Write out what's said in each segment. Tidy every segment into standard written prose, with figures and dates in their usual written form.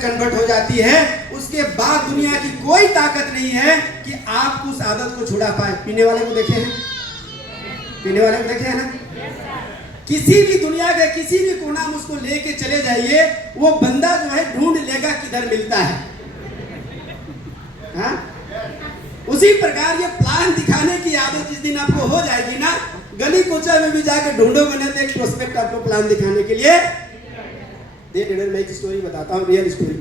में कन्वर्ट हो जाती है, उसके बाद दुनिया की कोई ताकत नहीं है कि आप उस आदत को छुड़ा पाए। पीने वाले को देखे हैं, पीने वाले को देखे हैं ना, किसी भी दुनिया के किसी भी कोना में उसको लेके चले जाइए, वो बंदा जो है ढूंढ लेगा किधर मिलता है। हाँ? उसी प्रकार ये प्लान दिखाने की आदत जिस दिन आपको हो जाएगी ना, गली कोचा में भी जाके ढूंढोगे ना, तो एक प्रोस्पेक्ट आपको प्लान दिखाने के लिए दे। मैं एक स्टोरी बताता हूँ, रियल स्टोरी।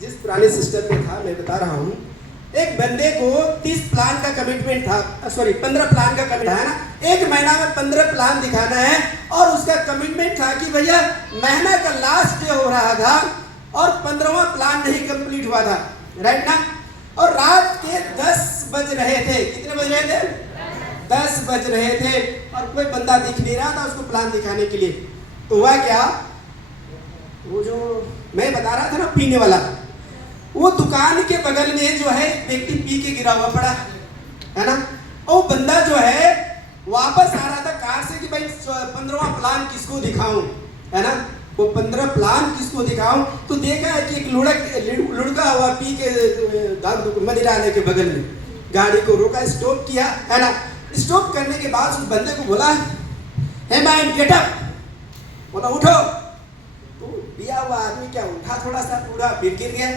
जिस पुराने सिस्टम में था, मैं बता रहा हूँ, एक बंदे को 30 प्लान का कमिटमेंट था, 15 प्लान का कमिटमेंट है ना, एक महीना में 15 प्लान दिखाना है, और उसका कमिटमेंट था कि भैया महीना का लास्ट डे हो रहा था और 15वां प्लान नहीं कंप्लीट हुआ था, राइट ना। और रात के 10 बज रहे थे, कितने बज रहे थे? 10 बज रहे थे, और कोई बंदा दिख नहीं रहा था उसको प्लान दिखाने के लिए। तो हुआ क्या, वो जो मैं बता रहा था ना पीने वाला, वो दुकान के बगल में जो है व्यक्ति पी के गिरा हुआ पड़ा है ना, और बंदा जो है वापस आ रहा था कार से कि भाई 15वां प्लान किसको दिखाऊं, है ना, वो 15 प्लान किसको दिखाऊं। तो देखा है कि एक लुढ़का हुआ पी के मदिरा के बगल में, गाड़ी को रोका, स्टॉप किया, है ना। स्टॉप करने के बाद उस बंदे को बोला, हे मैन गेट अप, बोला उठो। तो पिया हुआ आदमी क्या उठा, थोड़ा सा पूरा फिर गिर गया।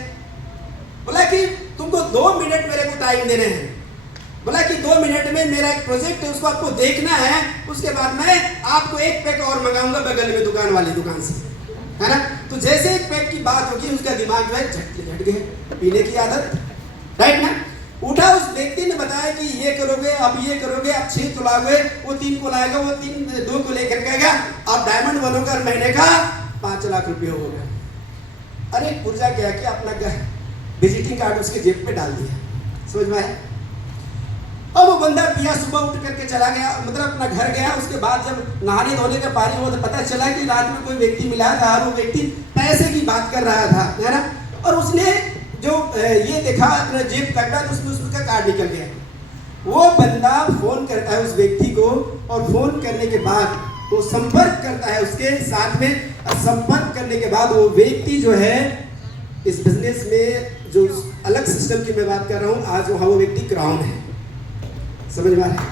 बोला कि तुमको 2 मिनट मेरे को टाइम देने हैं। बोला कि 2 मिनट में मेरा एक प्रोजेक्ट है, उसको आपको देखना है, उसके बाद मैं आपको एक पैक और मंगाऊंगा बगल में दुकान वाली दुकान से, है ना। तो जैसे एक पैक की बात होगी, उसका दिमाग जो है झट गए, पीने की आदत, राइट ना। उठा, उस व्यक्ति ने बताया कि ये करोगे, अब ये करोगे, अब 6 तोलाओगे, वो 3 को लाएगा, वो 2 को लेकर के आएगा, अब डायमंड बनोगा, महीने का 5 लाख रुपये होगा। अरे पुर्जा क्या कि अपना विजिटिंग कार्ड उसके जेब पे डाल दिया, समझ में आया। अब वो बंदा पिया, सुबह उठ करके चला गया, मतलब अपना घर गया। उसके बाद जब नहाने धोने का पानी हुआ तो पता चला कि रात में कोई व्यक्ति मिला था, और वो व्यक्ति पैसे की बात कर रहा था, है ना। और उसने जो ये देखा अपना जेब काटा, तो उसमें उसका कार्ड निकल गया। वो बंदा फोन करता है उस व्यक्ति को, और फोन करने के बाद वो संपर्क करता है उसके साथ में। संपर्क करने के बाद वो व्यक्ति जो है इस बिजनेस में जो अलग सिस्टम की मैं बात कर रहा हूँ, आज वहाँ वो व्यक्ति क्राउन है, समझ में आ रहा है।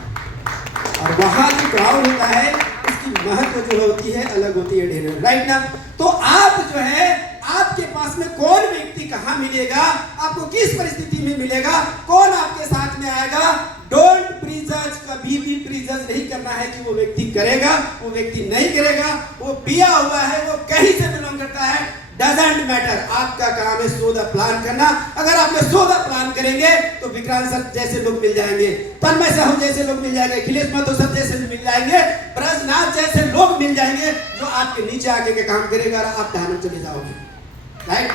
और वहाँ जो क्राउन होता है उसकी महत्व जो होती है अलग होती है, डेनर, राइट ना। तो आप जो है, आपके पास में कौन व्यक्ति कहाँ मिलेगा, आपको किस परिस्थिति में मिलेगा, कौन आपके साथ में आएगा, डोंट प्रीजज, कभी भी प्रीजज नहीं करना है कि वो व्यक्ति करेगा, वो व्यक्ति नहीं करेगा, वो पिया हुआ है, वो कहीं से बिलोंग करता है, डजंट मैटर। आपका काम है सो द प्लान करना। अगर आप सो द प्लान करेंगे तो विक्रांत सर जैसे लोग मिल जाएंगे, तन्मय साहू जैसे लोग मिल जाएंगे, अखिलेश महतो सर जैसे मिल जाएंगे, ब्रजनाथ जैसे लोग मिल जाएंगे, जो आपके नीचे आके के काम करेगा, आप डायमंड चले जाओगे, राइट।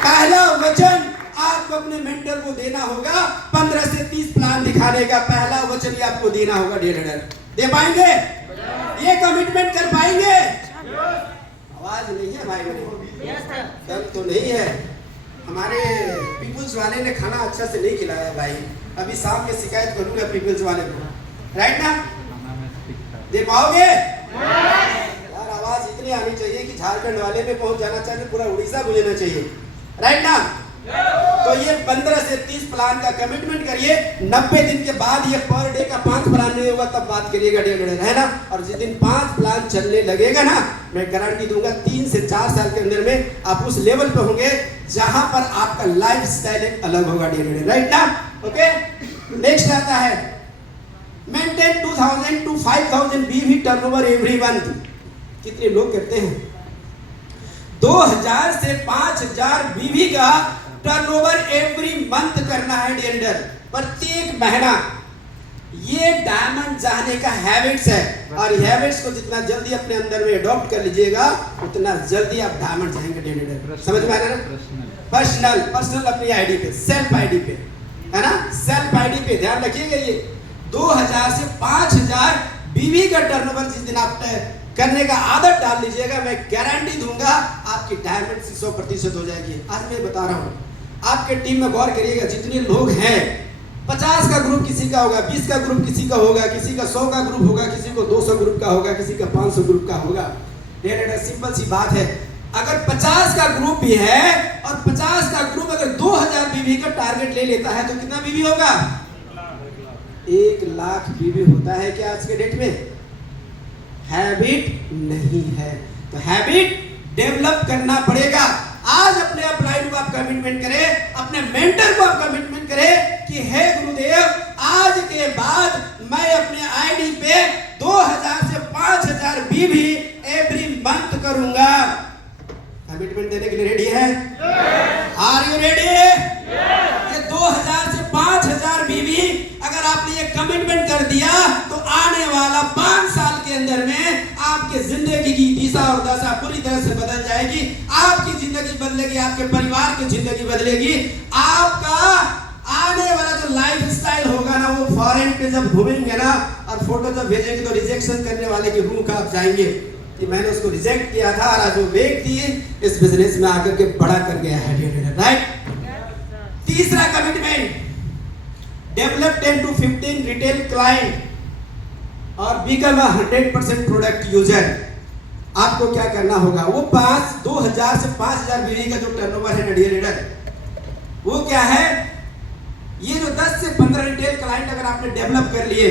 पहला वचन आपको अपने मेंटर को देना होगा, 15 से 30 प्लान दिखाने का पहला वचन ही आपको देना होगा। दे पाएंगे? ये कमिटमेंट कर पाएंगे? आवाज नहीं है भाई मेरे, दम तो नहीं है। हमारे पीपुल्स वाले ने खाना अच्छा से नहीं खिलाया भाई, अभी शाम में शिकायत करूंगा पीपुल्स वाले को, राइट ना। दे पाओगे? यार आवाज इतनी आनी चाहिए कि झारखंड वाले में पहुंच जाना चाहिए, पूरा उड़ीसा गुजरना चाहिए, राइट ना। तो ये 15 से 30 प्लान का कमिटमेंट करिए। 90 दिन के बाद ये पर डे का 5 प्लान नहीं होगा, तब बात करिएगा, है ना। और जिस दिन 5 प्लान चलने लगेगा ना, मैं गारंटी दूंगा 3 से 4 साल के अंदर में आप उस लेवल पे होंगे जहां पर आपका लाइफ स्टाइल एक अलग होगा, राइट ना। ओके, नेक्स्ट आता है मेंटेन 2000 to 5000 बीवी टर्नओवर एवरी मंथ। कितने लोग करते हैं? 2000 से 5000 बीवी का टर्नओवर एवरी मंथ करना है, डियर, प्रत्येक महीना। ये डायमंड जाने का हैबिट्स है, और हैबिट्स को जितना जल्दी अपने अंदर में अडॉप्ट कर लीजिएगा उतना जल्दी आप डायमंड जाएंगे, डियर। समझ में आ रहा है? पर्सनल अपनी आईडी पे, सेल्फ आईडी पे, है ना, सेल्फ आईडी पे ध्यान रखिएगा। ये 2000 से 5000 बीवी का टर्नओवर जिस दिन आप करने का आदत डाल लीजिएगा, मैं गारंटी दूंगा आपकी डायमंड 100% हो जाएगी। आज मैं बता रहा हूँ, आपके टीम में गौर करिएगा, जितने लोग हैं, 50 का ग्रुप किसी का होगा, 20 का ग्रुप किसी का होगा, किसी का 100 का ग्रुप होगा, किसी को 200 ग्रुप का होगा, किसी का 500 ग्रुप का होगा। सिंपल सी बात है, अगर 50 का ग्रुप भी है और 50 का ग्रुप अगर 2000 बीवी का टारगेट ले लेता है तो कितना बीवी होगा? 1 लाख बीवी होता है क्या आज के डेट में? हैबिट नहीं है। तो हैबिट डेवलप करना पड़ेगा। आज अपने अपलाइन को आप कमिटमेंट करें, अपने मेंटर को आप कमिटमेंट करें कि हे गुरुदेव, आज के बाद मैं अपने आईडी पे 2000 से 5000 बीवी एवरी मंथ करूंगा। कमिटमेंट देने के लिए रेडी है? Are you ready? ये 2000 से 5000 बीवी अगर आपने ये कमिटमेंट कर दिया तो आने वाला 5 साल के अंदर में आपके जिंदगी की दिशा और दशा पूरी तरह से बदल जाएगी। आपकी जिंदगी बदलेगी, आपके परिवार की जिंदगी बदलेगी। आपका आने वाला जो लाइफ स्टाइल होगा ना, वो फॉरेन पे जब घूमेंगे ना और फोटो जब भेजेंगे तो रिजेक्शन करने वाले की रूह कांप जाएंगे कि मैंने उसको रिजेक्ट किया था और आज वो व्यक्ति इस बिजनेस में आकर के बड़ा कर गया है। राइट? तीसरा commitment, develop 10 to 15 retail client और बिकम 100% प्रोडक्ट यूजर। आपको क्या करना होगा? वो 2000 से 5000 बीवी का जो टर्नओवर है ना डियर लीडर, वो क्या है? ये जो 10 से 15 रिटेल क्लाइंट अगर आपने डेवलप कर लिए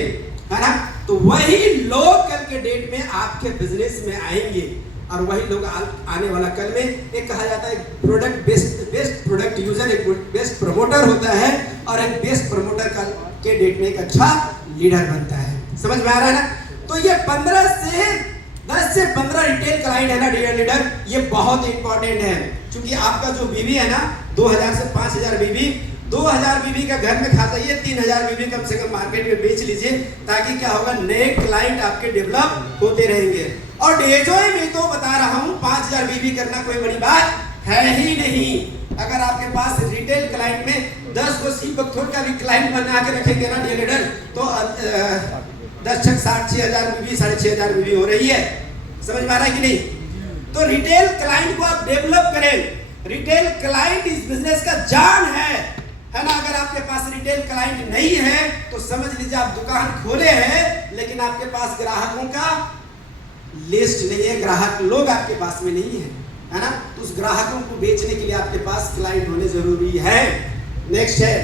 है ना, तो वही लोग कल के डेट में आपके बिजनेस में आएंगे और वही लोग आने वाला कल में एक कहा जाता है प्रोडक्ट बेस्ट प्रोडक्ट यूजर, एक बेस्ट प्रमोटर होता है और एक बेस्ट प्रमोटर कल के डेट में एक अच्छा लीडर बनता है। समझ में आ रहा है ना? तो ये 10 से 15 रिटेल क्लाइंट है ना डियर लीडर, ये बहुत इंपॉर्टेंट है। क्योंकि आपका जो बीवी है ना 2000 से 5000 बीवी, 2000 बीवी का घर में खा जाइए, 3000 बीवी कम से कम मार्केट में बेच लीजिए, ताकि क्या होगा, नए क्लाइंट आपके डेवलप होते रहेंगे। और डेजोय में तो बता रहा हूं 5000 बीवी करना कोई बड़ी बात है ही नहीं। अगर आपके पास रिटेल क्लाइंट में 10 को सीपकथोर का भी क्लाइंट बना के रखेंगे ना डियर लीडर, तो 10 छक 6000 बीवी, 6500 बीवी हो रही है। समझ में आ रहा है कि नहीं? तो रिटेल क्लाइंट को आप डेवलप करें। रिटेल क्लाइंट इस बिजनेस का जान है ना? अगर आपके पास रिटेल क्लाइंट नहीं है तो समझ लीजिए आप दुकान खोले हैं लेकिन आपके पास ग्राहकों का लिस्ट नहीं है, ग्राहक लोग आपके पास में नहीं है ना? तो उस ग्राहकों को बेचने के लिए आपके पास क्लाइंट होने जरूरी है। नेक्स्ट है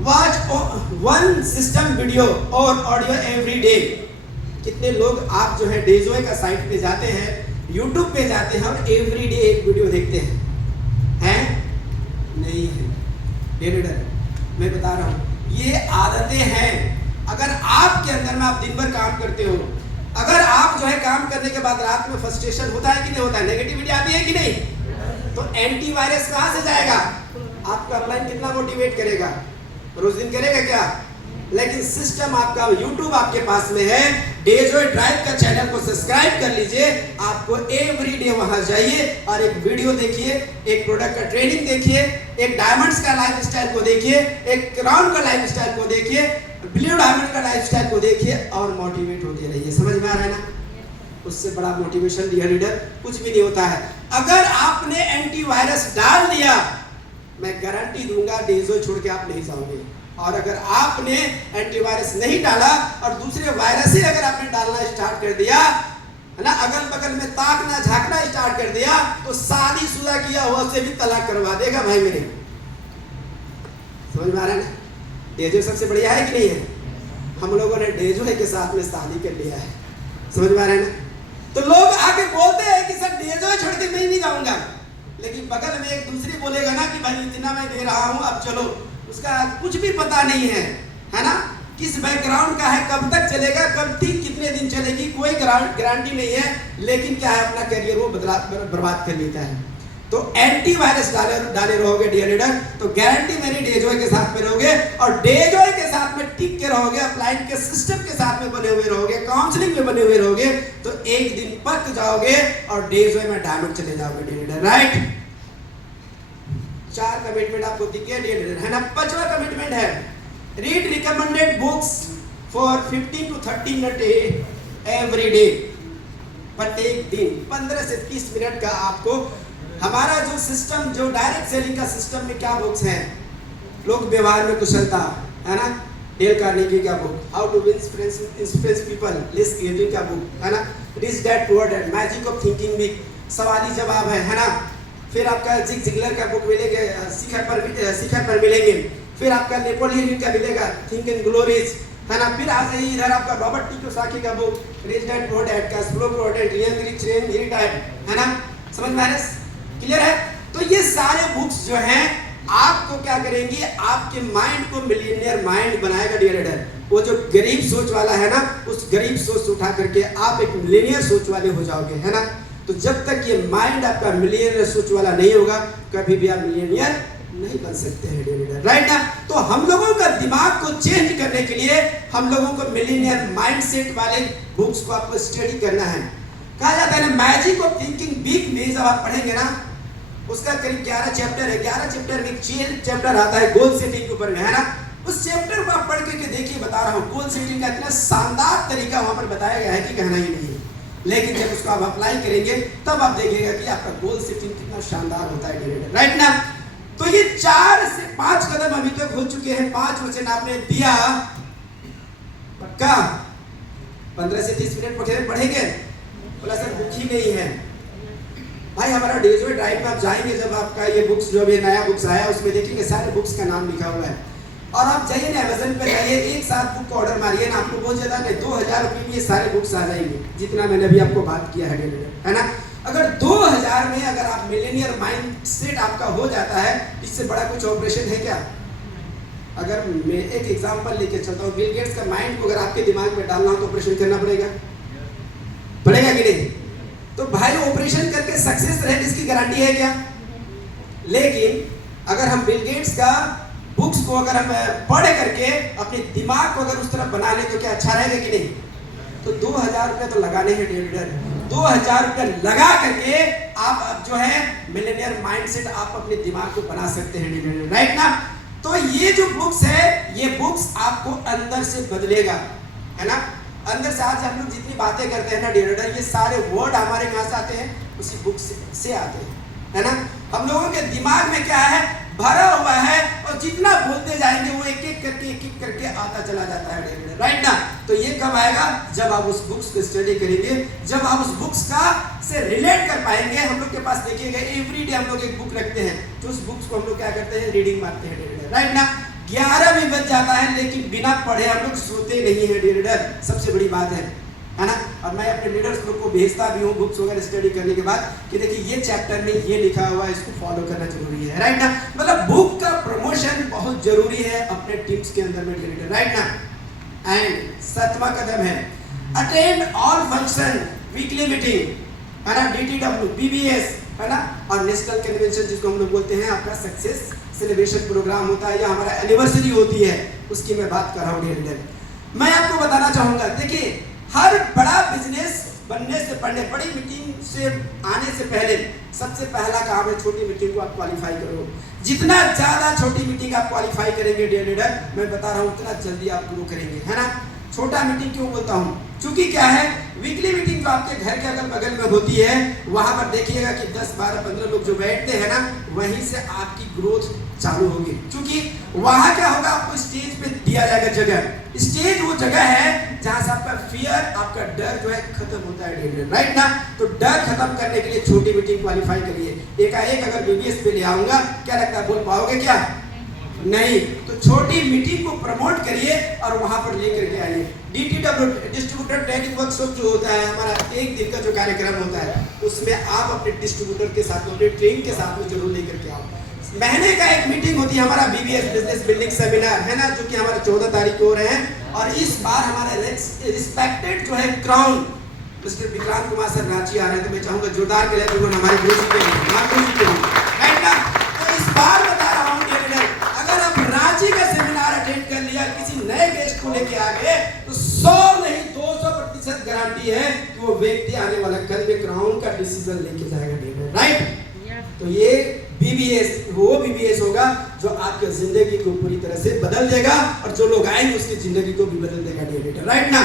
वॉच 1 सिस्टम वीडियो और ऑडियो एवरी डे। कितने लोग आप जो है डेजोय का साइट पे जाते हैं, यूट्यूब पे जाते हैं और एवरी डे एक वीडियो देखते हैं? नहीं है डियर लीडर, मैं बता रहा हूं ये आदतें हैं। अगर आपके अंदर में आप दिन भर काम करते हो, अगर आप जो है काम करने के बाद रात में फ्रस्ट्रेशन होता है कि नहीं होता है, नेगेटिविटी आती है कि नहीं, तो एंटीवायरस कहां से जाएगा? आपका अपलाइन कितना मोटिवेट करेगा? रोज दिन करेगा क्या? लेकिन सिस्टम आपका YouTube आपके पास में है, डेजोय ड्राइव का चैनल को सब्सक्राइब कर लीजिए। आपको एवरी डे वहां जाइए और एक वीडियो देखिए, एक प्रोडक्ट का ट्रेनिंग देखिए, एक डायमंड्स का लाइफस्टाइल को देखिए, एक क्राउन का लाइफस्टाइल को देखिए, ब्लू डायमंड का लाइफस्टाइल को देखिए और मोटिवेट होते रहिए। समझ में आ रहा है ना? उससे बड़ा मोटिवेशन डियर लीडर कुछ भी नहीं होता है। अगर आपने एंटीवायरस डाल दिया, मैं गारंटी दूंगा डेजोय छोड़ के आप नहीं जाओगे। और अगर आपने एंटीवायरस नहीं डाला और दूसरे वायरस ही अगर आपने डालना स्टार्ट कर दिया है ना, अगल बगल में ताकना झांकना स्टार्ट कर दिया, तो शादीशुदा किया हुआ से भी तलाक करवा देगा भाई मेरे। समझ में आ रहा है ना? डेजोय सबसे बढ़िया है कि नहीं है? हम लोगों ने डेजोय के साथ में शादी कर लिया है। समझ में आ रहा है ना? तो लोग आके बोलते हैं कि सर डेजोय छोड़ के मैं नहीं जाऊंगा, लेकिन बगल में एक दूसरी बोलेगा ना कि भाई इतना मैं दे रहा हूं, अब चलो। उसका कुछ भी पता नहीं है ना? किस बैकग्राउंड का है, कब तक चलेगा, कब ठीक कितने दिन चलेगी, कोई गारंटी नहीं है। लेकिन क्या है, अपना करियर वो बर्बाद कर लेता है। तो एंटीवायरस डाले रहोगे डियर लीडर, तो गारंटी मेरी डेजोय के साथ में रहोगे और डेजोय के साथ में टिक के रहोगे, अपलाइन के सिस्टम के साथ में बने हुए रहोगे, काउंसलिंग में बने हुए रहोगे, तो एक दिन पक जाओगे और डेजोय में डायमंड चले जाओगे डियर लीडर। राइट? 4 कमिटमेंट आपको दिखे डियर लीडर, है ना? 5वां कमिटमेंट है read recommended books for 15 to 30 minute every day. प्रत्येक दिन 15 से 30 मिनट का आपको, हमारा जो सिस्टम, जो डायरेक्ट सेलिंग का सिस्टम में क्या बुक्स हैं? लोक व्यवहार में कुशलता, है ना? डेल कार्नेगी का book, how to influence people, लिस गेटिंग का बुक, है ना, rich dad poor dad, magic of thinking big, सवाली जवाब है ना। फिर आपका जिग जिगलर का बुक मिलेगा, शिखर पर मिलेंगे। फिर आपका नेपोलियन का मिलेगा, थिंक एंड ग्रो रिच, है ना। फिर आ जाइए इधर आपका रॉबर्ट टी कियोसाकी का book, rich dad poor dad, cash flow product, real rich रेन इरिटाइड, है ना। समझ में आ रहा है? क्लियर है? तो ये सारे बुक्स जो हैं आपको क्या करेंगे, आपके माइंड को मिलियनियर माइंड बनाएगा डियर रीडर। वो जो गरीब सोच वाला है ना, उस गरीब सोच से उठा करके आप एक मिलियनियर सोच वाले हो जाओगे, है ना। तो जब तक ये माइंड आपका मिलियनियर सोच वाला नहीं होगा, कभी भी आप मिलियनियर नहीं बन सकते हैं डियर रीडर, राइट ना। तो हम लोगों का दिमाग को चेंज करने के लिए हम लोगों को मिलियनियर माइंडसेट वाले बुक्स को आपको स्टडी करना है। कहा जाता है ना, मैजिक ऑफ थिंकिंग बिग में जब आप पढ़ेंगे ना, उसका करीब 11 चैप्टर है। 11 चैप्टर में एक चैप्टर आता है गोल सेटिंग के ऊपर में, है ना। उस चैप्टर को आप पढ़ करके देखिए, बता रहा हूँ, गोल सेटिंग का इतना शानदार तरीका वहां पर बताया गया है कि कहना ही नहीं है। लेकिन जब उसको आप अप्लाई करेंगे तब आप देखिएगा कि आपका गोल सेटिंग कितना शानदार होता है, राइट ना। तो ये 4 से 5 कदम अभी तक हो चुके हैं। 5 वचन आपने दिया, पक्का 15 से 30 मिनट पढ़ेंगे। बोला सर बुक ही नहीं है भाई। हमारा डेजवे ड्राइव में आप जाएंगे, जब आपका ये बुक्स जो भी नया बुक्स आया उसमें देखेंगे सारे बुक्स का नाम लिखा हुआ है। और आप जाइए ना अमेज़न पे जाइए, एक साथ बुक का ऑर्डर मारिए ना, आपको बहुत ज़्यादा नहीं 2000 रुपये में ये सारे बुक्स आ जाएंगे, जितना मैंने अभी आपको बात किया है ना। अगर 2000 में अगर आप मिलेनियर माइंड सेट आपका हो जाता है, इससे बड़ा कुछ ऑपरेशन है क्या? अगर मैं एक एग्जाम्पल लेके चलता हूँ, बिल गेट्स का माइंड को अगर आपके दिमाग में डालना हो तो ऑपरेशन करना पड़ेगा कि नहीं? तो भाई ऑपरेशन करके सक्सेस रहे इसकी गारंटी है क्या? लेकिन अगर हम बिल गेट्स का बुक्स को अगर हम पढ़ करके अपने दिमाग को अगर उस तरफ बना ले तो क्या अच्छा रहेगा कि नहीं? तो 2000 रुपये तो लगाने हैं लीडर, 2000 रुपये लगा करके आप जो है मिलेनियर माइंडसेट आप अपने दिमाग को बना सकते हैं लीडर, राइट ना। तो ये जो बुक्स है, ये बुक्स आपको अंदर से बदलेगा, है ना। अंदर से आज हम लोग जितनी बातें करते हैं ना लीडर, ये सारे वर्ड हमारे कहाँ से आते हैं? उसी बुक से आते हैं, है ना। हम लोगों के दिमाग में क्या है? भरा हुआ है, और जितना बोलते जाएंगे वो एक एक करके आता चला जाता है, राइट ना। तो ये कब आएगा? जब आप उस बुक्स को स्टडी करेंगे, जब आप उस बुक्स का से रिलेट कर पाएंगे। हम लोग के पास देखिएगा एवरीडे हम लोग एक बुक रखते हैं, तो उस बुक्स को हम लोग क्या करते हैं? रीडिंग मारते हैं, राइट ना। 11 भी बज जाता है लेकिन बिना पढ़े हम लोग सोते नहीं है लीडर, सबसे बड़ी बात है ना। और मैं अपने लीडर्स लोग को भेजता भी हूँ बुक्स वगैरह स्टडी करने के बाद कि देखिए ये चैप्टर में ये लिखा हुआ है, इसको फॉलो करना जरूरी है, राइट ना। मतलब बुक का प्रमोशन बहुत जरूरी है अपने टीम्स के अंदर में लीडर, राइट ना। एंड 7वां कदम है attend all function weekly meeting, है ना, DTW, BBS, है ना, और नेशनल कन्वेंशन जिसको हम लोग बोलते हैं आपका सक्सेस सेलिब्रेशन प्रोग्राम होता है या हमारा एनिवर्सरी होती है, उसकी मैं बात कर रहा हूँ लीडर। मैं आपको बताना चाहूंगा, देखिए हर बड़ा बिजनेस बनने से पहले, बड़ी मीटिंग से आने से पहले सबसे पहला काम है छोटी मीटिंग को आप क्वालिफाई करो। जितना ज्यादा छोटी मीटिंग आप क्वालिफाई करेंगे डियर लीडर, मैं बता रहा हूँ उतना जल्दी आप ग्रो करेंगे, है ना। छोटा मीटिंग क्यों बोलता हूँ? क्योंकि क्या है, वीकली मीटिंग जो आपके घर के अगल बगल में होती है, वहां पर देखिएगा कि 10, 12, 15 लोग जो बैठते हैं ना, वहीं से आपकी ग्रोथ चालू होगी। क्योंकि वहां क्या होगा, आपको स्टेज पे दिया जाएगा जगह। स्टेज वो जगह है जहां से आपका फियर, आपका डर जो है खत्म होता है, राइट ना। तो डर खत्म करने के लिए छोटी मीटिंग क्वालिफाई करिए। एकाएक अगर BBS पे ले आऊंगा, क्या लगता है बोल पाओगे क्या? नहीं। तो छोटी मीटिंग को प्रमोट करिए और वहां पर लेकर के आइए। DTW डिस्ट्रीब्यूटर ट्रेनिंग वर्कशॉप जो होता है हमारा 1 दिन का जो कार्यक्रम होता है, उसमें आप अपने डिस्ट्रीब्यूटर के साथ, अपने ट्रेनिंग के साथ में जरूर लेकर के आओ। महीने का एक मीटिंग होती है हमारा BBS बिजनेस बिल्डिंग सेमिनार, है ना, जो कि हमारा 14 तारीख को हो रहे हैं। और इस बार हमारे रिस्पेक्टेड जो है crown mister Vikrant Kumar sir Ranchi आ रहे हैं, तो मैं चाहूंगा जोरदार के लिए हमारे गुरु जी के लिए, राइट ना। तो इस बार बता रहा हूँ अगर आप रांची का सेमिनार अटेंड कर लिया, किसी नए गेस्ट को लेके आ गए, तो 100 नहीं 200% गारंटी है कि वो व्यक्ति आने वाला कल में क्राउन का डिसीजन लेके जाएगा, राइट। तो ये BBS वो BBS होगा जो आपकी जिंदगी को पूरी तरह से बदल देगा, और जो लोग आएंगे उसकी जिंदगी को भी बदल देगा, राइट ना।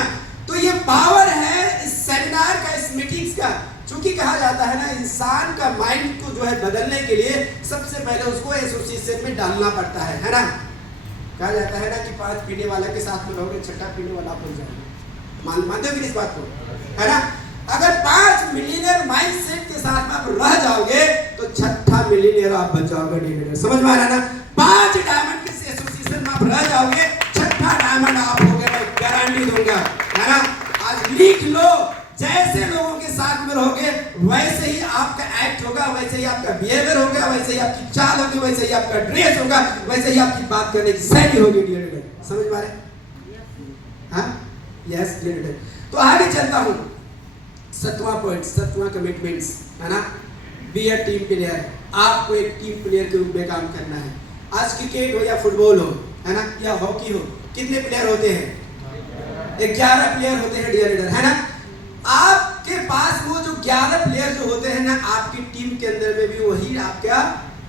तो ये पावर है इस सेमिनार का, इस मीटिंग्स का। चूंकि कहा जाता है ना, इंसान का माइंड को जो है बदलने के लिए सबसे पहले उसको एसोसिएशन में डालना पड़ता है ना। कहा जाता है ना कि 5 पीने वाला के साथ में रहोगे, छठा पीने वाला आप बन जाओगे। मानते हो कि इस बात को, है ना? अगर 5 मिलियनर माइंडसेट के साथ में आप रह जाओगे तो छठा मिलियनर आप बन जाओगे डिलीडर। समझ में आ रहा है ना? 5 डायमंड के एसोसिएशन में आप रह जाओगे, छठा डायमंड आप होगे, मैं गारंटी दूंगा, है ना? आज लिख लो, जैसे लोगों के साथ में रहोगे वैसे ही आपका एक्ट होगा, वैसे ही आपका बिहेवियर होगा, वैसे ही आपकी चाल होगी, वैसे ही आपका ड्रेस होगा, वैसे ही आपकी बात करने की शैली होगी डिलीडर। समझ पा रहे? हाँ, यस डिलीडर। तो आगे चलता हूं, 7वां पॉइंट, 7वां कमिटमेंट्स, है ना? Be a team player. आपको एक टीम प्लेयर के रूप में काम करना है। आज क्रिकेट हो या फुटबॉल हो, है ना, या हॉकी हो, कितने प्लेयर होते हैं? 11 प्लेयर होते हैं डियर लीडर, है ना? आपके पास वो जो 11 प्लेयर जो होते हैं ना, आपकी टीम के अंदर में भी वही आपका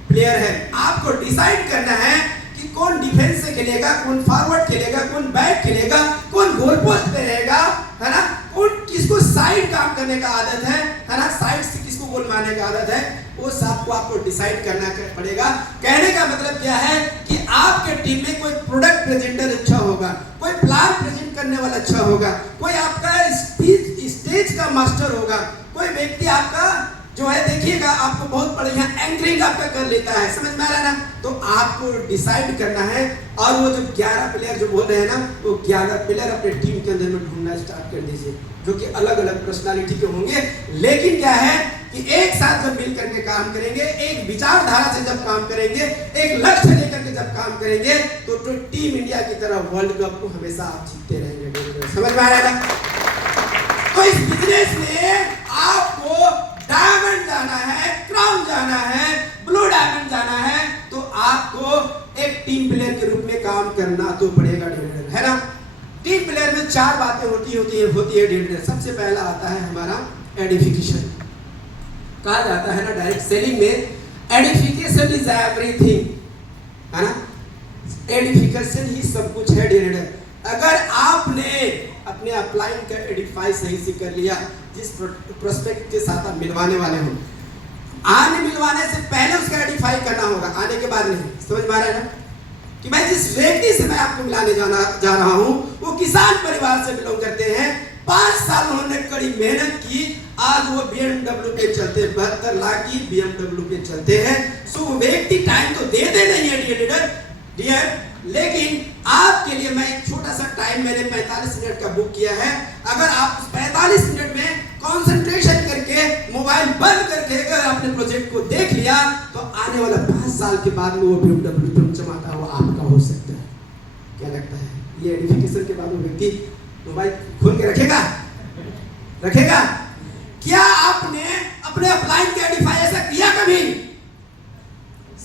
प्लेयर है। आपको डिसाइड करना है कि कौन डिफेंस से खेलेगा, कौन फॉरवर्ड खेलेगा, कौन बैक खेलेगा, कौन गोल पोस्ट पे रहेगा, है ना? कौन किसको साइड काम करने का आदत है ना? साइड से किसको गोल मारने का आदत है, वो सब को आपको डिसाइड करना पड़ेगा। कहने का मतलब क्या है कि आपके टीम में कोई प्रोडक्ट प्रेजेंटर अच्छा होगा, कोई प्लान प्रेजेंट करने वाला अच्छा होगा, कोई आपका स्टेज का मास्टर होगा, कोई व्यक्ति आपका जो है देखिएगा आपको बहुत बढ़िया एंकरिंग आपका कर लेता है। समझ में आ रहा है ना? तो आपको डिसाइड करना है, और वो जो 11 प्लेयर जो बोल रहे हैं ना, वो 11 प्लेयर अपने टीम के अंदर में ढूंढना स्टार्ट कर दीजिए, जो कि अलग अलग पर्सनालिटी के होंगे। लेकिन क्या है कि एक साथ जब मिल करके काम करेंगे, एक विचारधारा से जब काम करेंगे, एक लक्ष्य लेकर के जब काम करेंगे, तो टीम इंडिया की तरह वर्ल्ड कप को हमेशा आप जीतते रहेंगे। समझ में आ रहा है? तो इस बिजनेस में आपको डायमंड जाना है, क्राउन जाना है, ब्लू डायमंड जाना है, तो आपको एक टीम प्लेयर के रूप में काम करना तो पड़ेगा, है ना? टीम प्लेयर में 4 बातें होती है। सबसे पहला आता है हमारा एडिफिकेशन। कहा जाता है ना डायरेक्ट सेलिंग में, एडिफिकेशन इज एवरीथिंग, है ना? एडिफिकेशन ही सब कुछ है डियर। अगर आपने अपने अपलाइन का एडिफाई सही से कर लिया, जिस प्रोस्पेक्ट के साथ आप मिलवाने वाले हो, आने मिलवाने से पहले उसका एडिफाई करना होगा, आने के बाद नहीं। समझ में आ रहा है ना? कि मैं जिस व्यक्ति से मैं आपको मिलाने जा रहा हूं, वो किसान परिवार से बिलोंग करते हैं। 5 साल उन्होंने कड़ी मेहनत की, आज वो BMW पे चलते, 72 लाख की BMW पे चलते हैं। सो वो व्यक्ति टाइम तो देते नहीं है डियर, लेकिन आपके लिए मैं एक छोटा सा टाइम मैंने 45 मिनट का बुक किया है। अगर आप उस 45 मिनट में कंसंट्रेशन करके मोबाइल बंद करके अगर आपने प्रोजेक्ट को देख लिया, तो आने वाला 5 साल के बाद में वो BMW पे चमकता हुआ आपका हो सकता है। क्या लगता है? ये एडिफिकेशन के बाद वो व्यक्ति मोबाइल खोल के रखेगा? क्या आपने अपने अपलाइन के एडिफाई ऐसा किया कभी?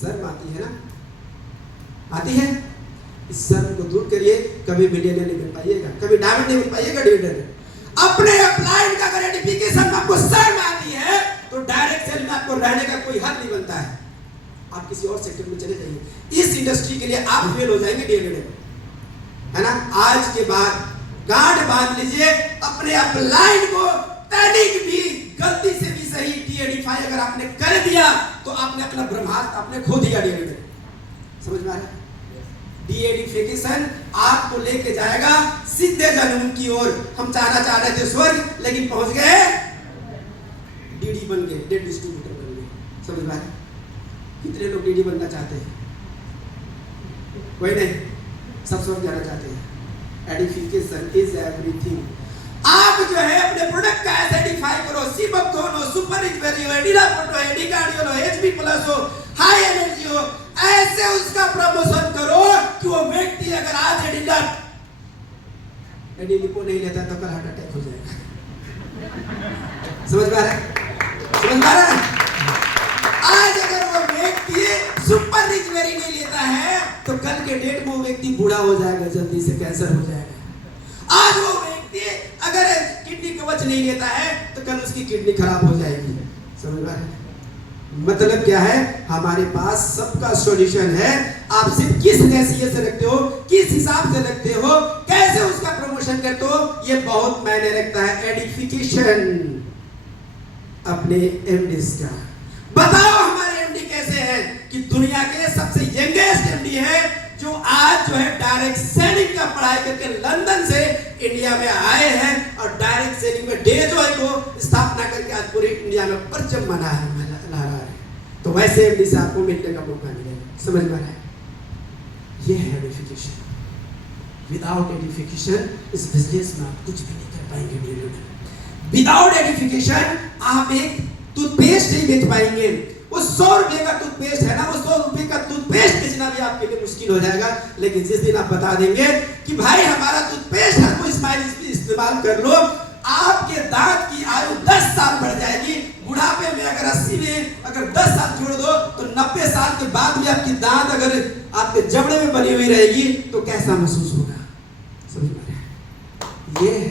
शर्म आती है ना? आती है? इस शर्म को दूर करिए, कभी मिलियनर नहीं बन पाइएगा, कभी डायमंड नहीं बन पाइएगा डिविडेंड। अपने अपलाइन का अगर एडिफिकेशन में आपको शर्म आती है, तो डायरेक्ट सेल में आपको रहने का कोई हक नहीं बनता है। आप किसी और सेक्टर में चले जाइए, इस इंडस्ट्री के लिए आप फेल हो जाएंगे डिविडेंड, है ना? आज के बाद गांठ बांध लीजिए, अपने अपलाइन को तनिक भी गलती से भी सही डी-एडिफाई अगर आपने कर दिया, तो आपने अपना ब्रह्मास्त्र आपने खो दिया डिविडेंड। समझ में आ रहा है? डी-एडिफिकेशन आपको लेके जाएगा सीधे जन्म की ओर। हम चाहना चाह रहे थे स्वर्ग, लेकिन पहुंच गए डीडी बन गए, डेट डिस्ट्रीब्यूटर बन गए। समझ में आया? कितने लोग डीडी बनना चाहते हैं? कोई नहीं, सब स्वर्ग जाना चाहते हैं। Edification is everything. आप जो है अपने प्रोडक्ट का ऐसे एडिफाई करो, सीबकथोन हो, सुपर रिच वेरी हो, एडिलापोर्ट हो, एडिकार्डियल हो, एचपी प्लस हो, हाई एनर्जी हो, ऐसे उसका प्रमोशन करो कि वो व्यक्ति अगर आज एडिलिपो नहीं लेता तो कल हार्ट अटैक हो जाएगा। समझ में आ रहा है? आज अगर वो व्यक्ति सुपर रिच वेरी नहीं लेता है, तो कल के डेट में वो व्यक्ति बूढ़ा हो जाएगा, जल्दी से कैंसर हो जाएगा। आज वो व्यक्ति अगर किडनी कवच नहीं लेता है, तो कल उसकी किडनी खराब हो जाएगी। समझ में आ रहा है? मतलब क्या है? हमारे पास सबका सॉल्यूशन है। आप सिर्फ किस हैसियत से रखते हो, किस हिसाब से रखते हो, कैसे उसका प्रमोशन करते हो, ये बहुत मायने रखता है। एडिफिकेशन अपने एमडी का बताओ। हमारे एमडी कैसे हैं कि दुनिया के सबसे यंगेस्ट एमडी है, जो आज जो है डायरेक्ट सेलिंग का पढ़ाई करके लंदन से इंडिया में आए हैं और डायरेक्ट सेलिंग में डे जो है को स्थापना करके आज पूरी इंडिया में परचम बना है, लहरा रहे हैं। तो वैसे एमडी से आपको मिलने का मौका मिलेगा। समझ में आया? ये है एडिफिकेशन। विदाउट एडिफिकेशन इस बिजनेस में आप कुछ भी नहीं कर पाएंगे। विदाउट एडिफिकेशन आप एक टूथपेस्ट नहीं बेच पाएंगे। वो 100 रुपए का टूथपेस्ट है ना, वो 100 रुपए का टूथपेस्ट बेचना भी आपके लिए मुश्किल हो जाएगा। लेकिन जिस दिन आप बता देंगे कि भाई हमारा टूथपेस्ट है, कोई स्माइल इस्तेमाल कर लो, आपके दांत की आयु 10 साल बढ़ जाएगी। बुढ़ापे में अगर 80 में अगर 10 साल छोड़ दो तो 90 साल के बाद भी आपकी दांत अगर आपके जबड़े में बनी हुई रहेगी तो कैसा महसूस होगा? समझ में आया? ये है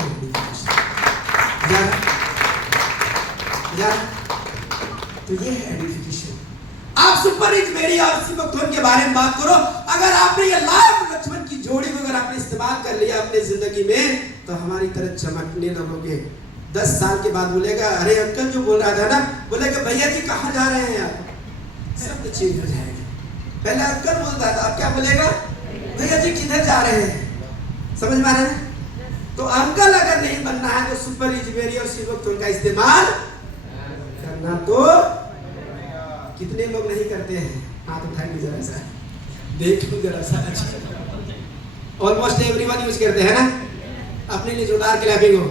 तो ये है एडिफिकेशन। आप सुपर रिच मेरी और शिवभक्तों के बारे में बात करो। अगर आपने ये लाभ लक्ष्मण की जोड़ी को अगर आपने इस्तेमाल कर लिया अपने जिंदगी में तो हमारी तरह चमकने लगोगे। 10 साल के बाद बोलेगा, अरे अंकल जो बोल रहा था ना, बोलेगा भैया जी कहाँ जा रहे हैं आप? शब्द चेंज हो जाएगा। पहले अंकल बोलता था, अब क्या बोलेगा? भैया जी किधर जा रहे हैं? समझ में आ रहा है? तो अंकल अगर नहीं बनना है तो सुपर रिच मेरी और शिवभक्तों का इस्तेमाल करना तो कितने लोग नहीं करते हैं? हाथ उठाएंगे जरा सा, देखो जरा सा। ऑलमोस्ट एवरीवन यूज करते हैं ना। अपने लिए जोरदार क्लैपिंग हो।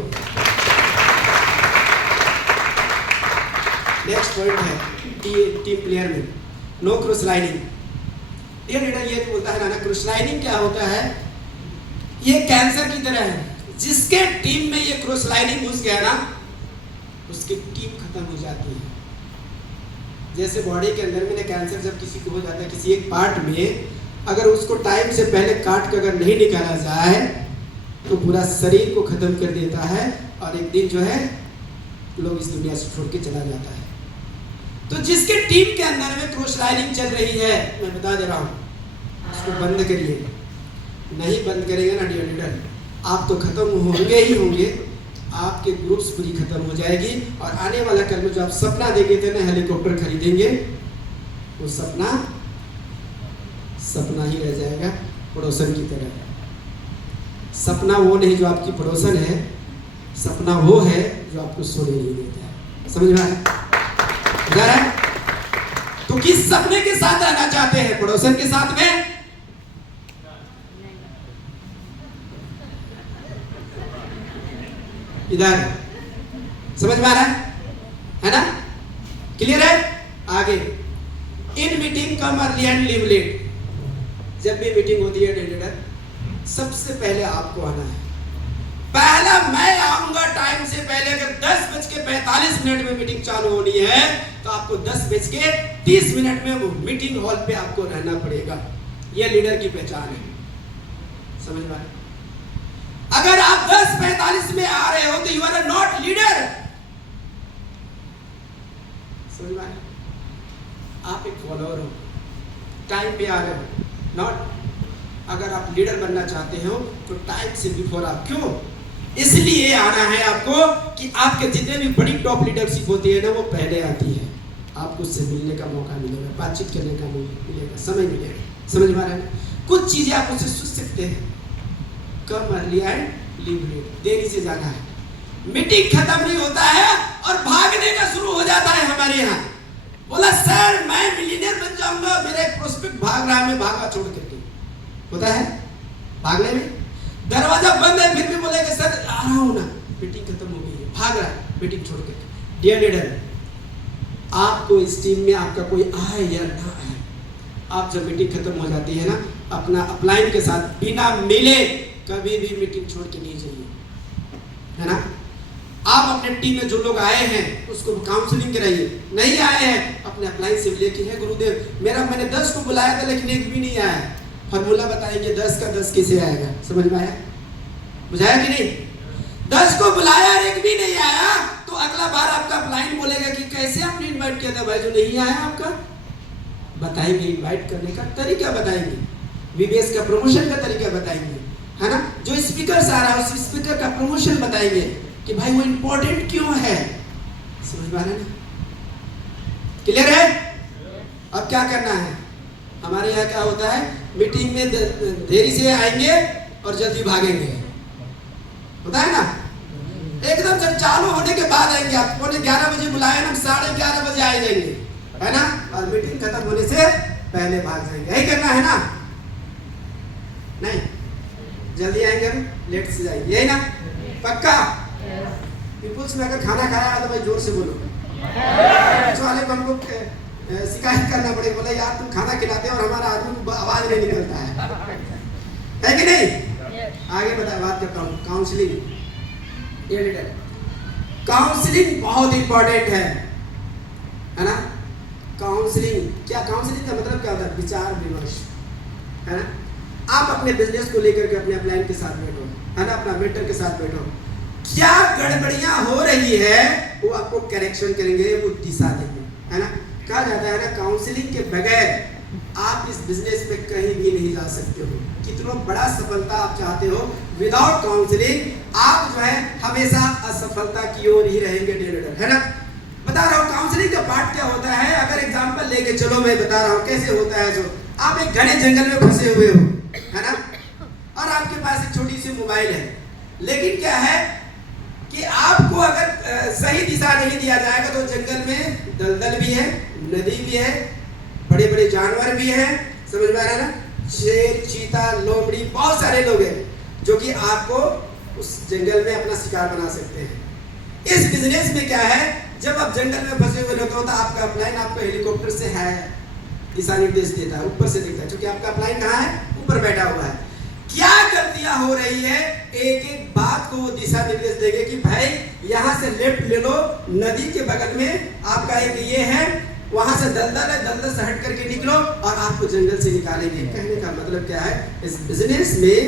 नेक्स्ट पॉइंट है टीम प्लेयर में नो क्रॉस लाइनिंग। ये लीडर ये बोलता है ना, क्रॉस लाइनिंग क्या होता है? ये कैंसर की तरह है। जिसके टीम में ये क्रॉस लाइनिंग घुस गया ना, उसकी टीम खत्म हो जाती है। जैसे बॉडी के अंदर में कैंसर जब किसी को हो जाता है किसी एक पार्ट में, अगर उसको टाइम से पहले काट कर अगर नहीं निकाला जाए तो पूरा शरीर को खत्म कर देता है और एक दिन जो है लोग इस दुनिया से छोड़ के चला जाता है। तो जिसके टीम के अंदर में क्रॉस लाइनिंग चल रही है, मैं बता दे रहा हूँ, उसको बंद करिए। नहीं बंद करेगा ना डियर लीडर, आप तो खत्म होंगे ही होंगे। आपके ग्रुप्स पूरी खत्म हो जाएगी और आने वाला कल में जो आप सपना देखे थे ना हेलीकॉप्टर खरीदेंगे, वो सपना सपना ही रह जाएगा, पड़ोसन की तरह। सपना वो नहीं जो आपकी पड़ोसन है, सपना वो है जो आपको सोने नहीं देता है। समझ में आया? तो किस सपने के साथ रहना चाहते हैं? पड़ोसन के साथ में? इधर समझ में आ रहा है ना? क्लियर है? आगे in meeting come early and leave late. जब भी मीटिंग होती है लीडर, सबसे पहले आपको आना है। पहला मैं आऊंगा टाइम से पहले। अगर 10:45 में मीटिंग चालू होनी है तो आपको 10:30 में वो मीटिंग हॉल पे आपको रहना पड़ेगा। यह लीडर की पहचान है। समझ में? अगर आप 10:45 में आ रहे हो तो यू आर नॉट लीडर। समझ में? आप एक फॉलोअर हो, टाइम पे आ रहे हो, नॉट। अगर आप लीडर बनना चाहते हो तो टाइम से बिफोर आप। क्यों? इसलिए आना है आपको कि आपके जितने भी बड़ी टॉप लीडरशिप होती है ना, वो पहले आती है। आपको उससे मिलने का मौका मिलेगा, बातचीत करने का मिलेगा, समय मिलेगा। समझ में आ रहा है? कुछ चीजें आप उससे सीख सकते हैं। Come early and leave late. देरी से जाना है। मीटिंग खत्म नहीं होता है और भागने का शुरू हो जाता है हमारे यहाँ। बोला सर मैं मिलियनेयर बन जाऊंगा, मेरा एक प्रोस्पेक्ट भाग रहा है, मैं भागा छोड़ करके। होता है भागने में, दरवाजा बंद है फिर भी बोलेगा सर आ रहा हूं ना, मीटिंग खत्म हो गई है, भाग रहा है मीटिंग छोड़ के। डियर लीडर, आपको इस टीम में आपका कोई आए या ना आए, आप जब मीटिंग खत्म हो जाती है ना, अपना अपलाइन के साथ बिना मिले कभी भी मीटिंग छोड़ के नहीं जाइए, है ना। आप अपने टीम में जो लोग आए हैं उसको काउंसलिंग कराइए। नहीं आए हैं अपने अपलाइन से लेके है गुरुदेव मैंने 10 को बुलाया था लेकिन एक भी नहीं आया। फॉर्मूला बताएंगे 10 का 10 कैसे आएगा। समझ में आया? बुझाया कि नहीं? 10 को बुलाया और एक भी नहीं आया तो अगला बार आपका अपलाइन बोलेगा कि कैसे आपने इनवाइट किया था भाई जो नहीं आया आपका। बताएंगे इनवाइट करने का तरीका, बताएंगे वीबीएस का प्रमोशन का तरीका बताएंगे, है ना। जो स्पीकर आ रहा है उस स्पीकर का प्रमोशन बताएंगे कि भाई वो इंपॉर्टेंट क्यों है। समझ पा रहे हैं? क्लियर है? अब क्या करना है? हमारे यहाँ क्या होता है, मीटिंग में देरी से आएंगे और जल्दी भागेंगे, होता है ना। एकदम से चालू होने के बाद आएंगे, आप पौने 11 बजे बुलाए ना, 11:30 बजे आ जाएंगे, है ना, और मीटिंग खत्म होने से पहले भाग जाएंगे। यही करना है ना, नहीं जल्दी आएंगे, लेट से जाएंगे, यही ना, पक्का। पीपुल्स में अगर खाना खाया है तो भाई जोर से बोलो, वाले को हमको शिकायत करना पड़ेगा, बोला यार तुम खाना खिलाते हो और हमारा आदमी को आवाज नहीं निकलता है कि नहीं। आगे बता, बात करता हूँ काउंसलिंग। काउंसलिंग बहुत इंपॉर्टेंट है ना। काउंसलिंग क्या, काउंसलिंग का मतलब क्या होता है, विचार विमर्श, है ना। आप अपने बिजनेस को लेकर के अपने अपलाइन के साथ बैठो, है ना, अपना मेंटर के साथ बैठो, क्या गड़बड़ियां हो रही है वो आपको करेक्शन करेंगे, वो दिशा देंगे, है ना। कहा जाता है ना, काउंसलिंग के बगैर आप इस बिजनेस में कहीं भी नहीं जा सकते हो। कितना बड़ा सफलता आप चाहते हो, विदाउट काउंसलिंग आप जो है हमेशा असफलता की ओर ही रहेंगे, है ना। बता रहा हूँ काउंसलिंग का पार्ट क्या होता है, अगर एग्जांपल लेके चलो, मैं बता रहा हूँ कैसे होता है। जो आप एक घने जंगल में फंसे हुए हो, है ना, और आपके पास एक छोटी सी मोबाइल है, लेकिन क्या है कि आपको अगर सही दिशा नहीं दिया जाएगा तो जंगल में दलदल भी है, नदी भी है, बड़े बड़े जानवर भी हैं, समझ में आ रहा है ना, शेर, चीता, लोमड़ी, बहुत सारे लोग हैं जो कि आपको उस जंगल में अपना शिकार बना सकते हैं। इस बिजनेस में क्या है, जब आप जंगल में फंसे हुए रहते हो तो आपका अपलाइन आपको हेलीकॉप्टर से है दिशा निर्देश देता है, ऊपर से दिखता है, क्योंकि आपका अपलाइन कहाँ है, ऊपर बैठा हुआ है। क्या गलतियां हो रही है, एक एक बात को वो दिशा निर्देश देंगे कि भाई यहाँ से लेफ्ट ले लो, नदी के बगल में आपका एक ये है, वहां से दलदल है, दलदल से हट करके निकलो और आपको जंगल से निकालेंगे। कहने का मतलब क्या है, इस बिजनेस में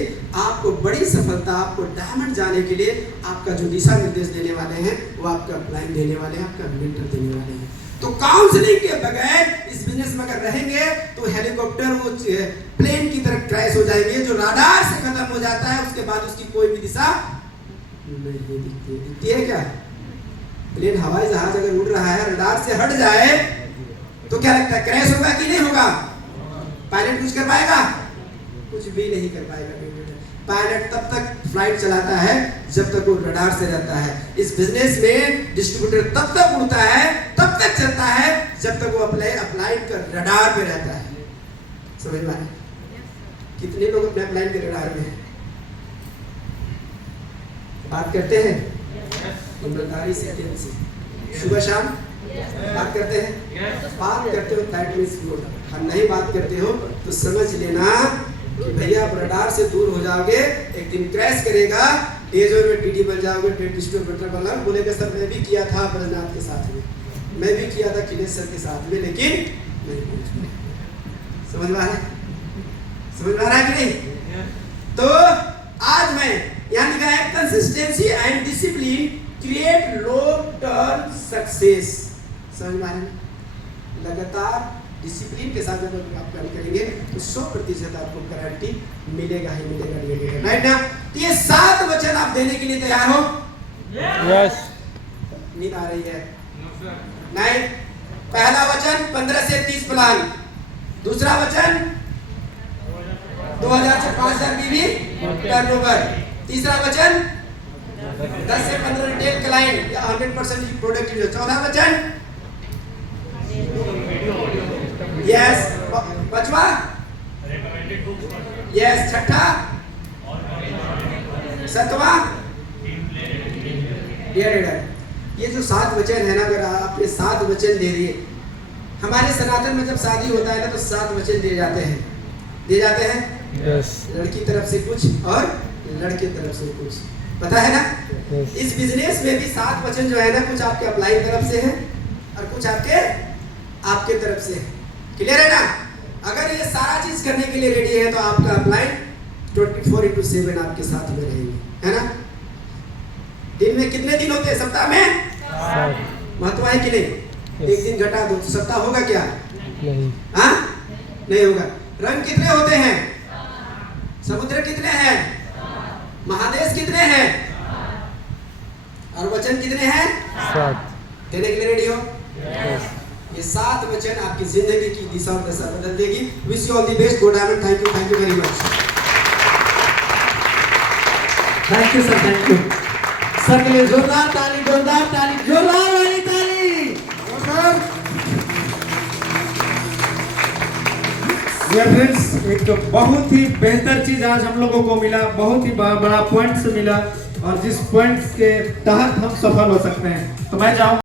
आपको बड़ी सफलता, आपको डायमंड जाने के लिए आपका जो दिशा निर्देश देने वाले हैं वो आपका अपलाइन देने वाले हैं, आपका मेंटर देने वाले हैं। तो काउंसलिंग के बगैर इस बिजनेस में अगर रहेंगे तो हेलीकॉप्टर वो प्लेन की तरफ क्रैश हो जाएंगे, जो राडार से खत्म हो जाता है, उसके बाद उसकी कोई भी दिशा नहीं दिखती है। क्या प्लेन, हवाई जहाज अगर उड़ रहा है, राडार से हट जाए तो क्या लगता है, क्रैश होगा कि नहीं होगा? पायलट कुछ कर पाएगा? कुछ भी नहीं कर पाएगा। पायलट तब तक फ्लाइट चलाता है जब तक वो रडार से रहता है। इस बिजनेस में डिस्ट्रीब्यूटर तब तक उड़ता है, तब तक चलता है जब तक वो अपलाइन कर रडार पे रहता है। समझ में आया? कितने लोग अपने अपलाइन के रडार में हैं? बात करते हैं ईमानदारी से, दिल से, सुबह शाम बात करते हैं। बात करते हो दैट मींस गुड, और नहीं बात करते हो तो समझ लेना कि भैया आप रडार से दूर हो जाओगे, एक दिन क्रैश करेगा, एजोर में टीटी बन जाओगे, टेट डिस्ट्रीब्यूटर बनना, बोलेगा सर मैं भी किया था ब्रजनाथ के साथ में, मैं भी किया था किलेश सर के साथ में, लेकिन नहीं पहुंच पाया। समझ में आ रहा है? समझ में आ रहा है कि नहीं? तो आज मैं यहाँ लिखा है consistency and discipline create long term success. समझ में आ रहा है? लगातार डिसिप्लिन के साथ जब आप काम करेंगे तो 100% आपको गारंटी मिलेगा ही मिलेगा, राइट ना। तो ये 7 वचन आप देने के लिए तैयार हो? यस। नींद आ रही है? नहीं। पहला वचन 15 से 30 प्लान, दूसरा वचन 2000 से 5000 बीवी टर्नओवर, तीसरा वचन 10 से 15 रिटेल क्लाइंट या 100% प्रोडक्टिविटी, चौथा वचन यस, पांचवा यस, छठा, सातवां ये जो 7 वचन है ना, अगर आपने 7 वचन दे दिए, हमारे सनातन में जब शादी होता है ना तो 7 वचन दिए जाते हैं yes. लड़की तरफ से कुछ और लड़के तरफ से कुछ, पता है ना yes. इस बिजनेस में भी 7 वचन जो है ना, कुछ आपके अपलाइन तरफ से है और कुछ आपके तरफ से है। क्लियर है ना? अगर ये सारा चीज करने के लिए रेडी है तो आपका अपलाइन 24/7 आपके साथ में रहेंगे, है ना। दिन में कितने दिन होते हैं? सप्ताह में महत्व है कि नहीं? एक दिन घटा दो तो सप्ताह होगा क्या? नहीं। हाँ, नहीं होगा। रंग कितने होते हैं? समुद्र कितने हैं? महादेश कितने हैं? और वचन कितने हैं? 7। देने के लिए रेडी हो? ये 7 वचन आपकी जिंदगी की दिशा और दशा बदल देगी। Wish you all the best. Go diamond. Thank you very much. Thank you sir, thank you sir के लिए जोरदार ताली, जोरदार ताली, जोरदार वाली ताली। फ्रेंड्स, एक बहुत ही बेहतर चीज आज हम लोगों को मिला, बहुत ही बड़ा पॉइंट्स मिला और जिस पॉइंट्स के तहत हम सफल हो सकते हैं। तो मैं चाहूंगा